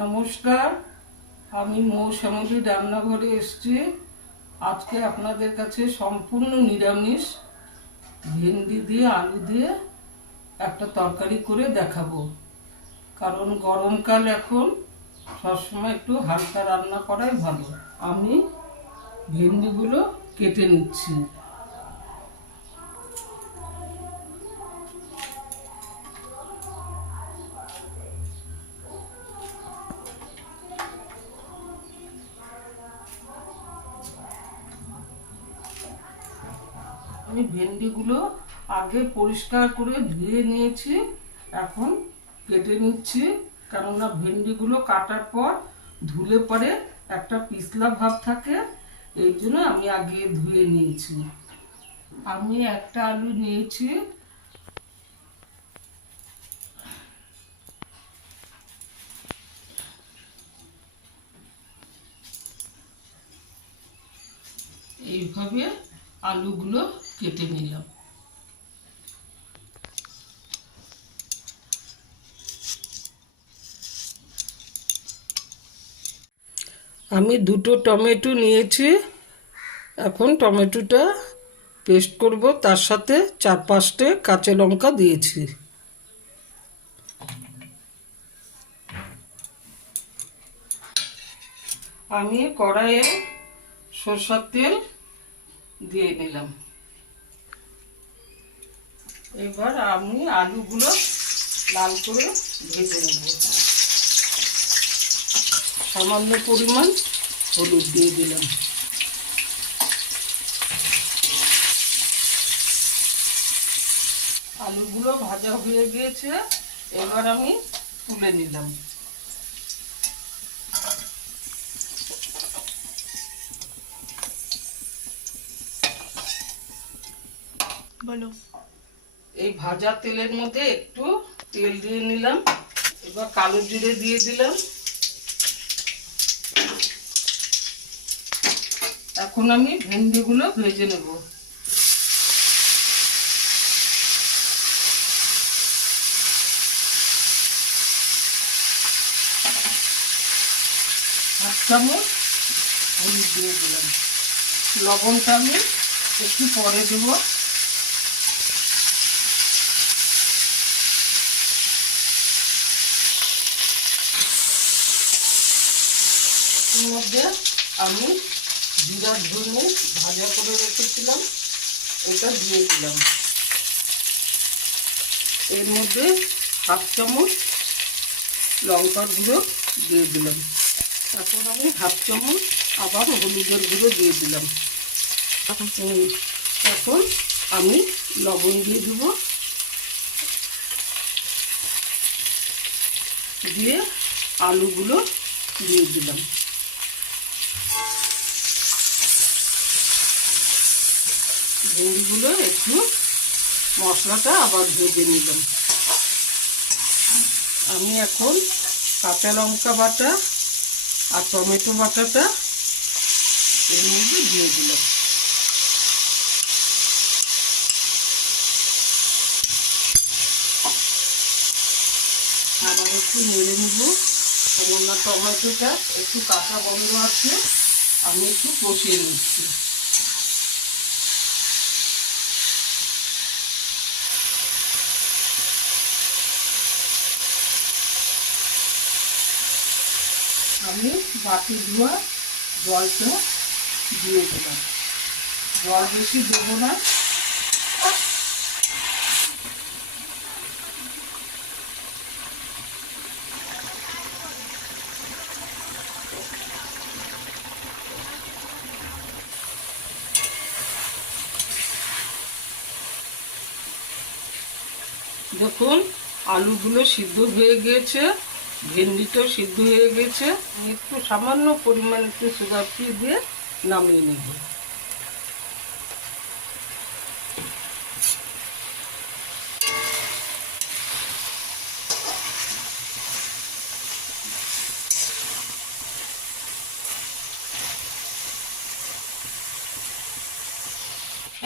নমস্কার, আমি মৌসামুদি রান্নাঘরে এসেছি। আজকে আপনাদের কাছে সম্পূর্ণ নিরামিষ ভেন্ডি দিয়ে আলু দিয়ে একটা তরকারি করে দেখাবো। কারণ গরমকাল এখন, সবসময় একটু হালকা রান্না করাই ভালো। আমি ভেন্ডিগুলো কেটে নিচ্ছি। আমি ভেন্ডিগুলো আগে পরিষ্কার করে ধুয়ে নিয়েছি, এখন কেটে নিচ্ছি। কেননা ভেন্ডিগুলো কাটার পর ধুলে পরে একটা পিছলা ভাব থাকে, এই জন্য আমি আগে ধুয়ে নিয়েছি। আমি একটা আলু নিয়েছি। এইভাবে আলুগুলো কেটে নিলাম। আমি দুটো টমেটো নিয়েছি, এখন টমেটোটা পেস্ট করব। তার সাথে 4-5টে কাঁচা লঙ্কা দিয়েছি। আমি কড়াইয়ে সরষের তেল দিয়ে নিলাম। এবার আমি আলুগুলো লাল করে ভেজে নেব। সামান্য পরিমাণ হলুদ দিয়ে দিলাম। আলুগুলো ভাজা হয়ে গিয়েছে, এবার আমি তুলে নিলাম। বলো। এই ভাজা তেলের মধ্যে একটু তেল দিয়ে নিলাম। এবার কালো জিরে দিয়ে দিলাম। এখন আমি ভেন্ডিগুলো ভেজে নেব। হাফ চামচ হলুদ দিয়ে দিলাম। লবণটা আমি একটু পরে দেব। এর মধ্যে আমি জিরা ধনে ভাজা করে রেখেছিলাম, এটা দিয়ে দিলাম। এর মধ্যে হাফ চামচ লঙ্কার গুঁড়ো দিয়ে দিলাম। এখন আমি হাফ চামচ আবার হলুদের গুঁড়ো দিয়ে দিলাম। এখন আমি লবণ দিয়ে দেবো, দিয়ে আলুগুলো দিয়ে দিলাম। ভেন্ডিগুলো একটু মশলাটা আবার ভেজে নিলাম। আমি এখন কাঁচা লঙ্কা বাটা আর টমেটো বাটাটা এর মধ্যে দিয়ে দিলাম। আবার একটু নেড়ে নেব। কেননা টমেটোটা একটু কাঁচা গন্ধ আছে, আমি একটু কষিয়ে নিচ্ছি। আমি বাটি ধোয়া জলটা দিয়ে দিলাম। জল বেশি দেবো না। দেখুন আলুগুলো সিদ্ধ হয়ে গিয়েছে, ভেন্ডিটাও সিদ্ধ হয়ে গেছে। একটু সামান্য পরিমাণ একটু সুগার ফ্রি দিয়ে নামিয়ে নেব।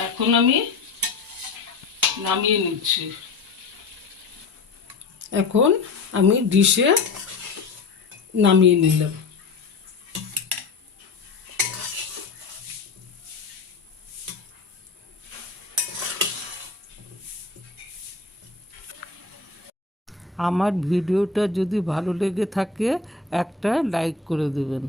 এখন আমি নামিয়ে নিচ্ছি। এখন আমি ডিশে নামিয়ে নিলাম। আমার ভিডিওটা যদি ভালো লেগে থাকে একটা লাইক করে দেবেন।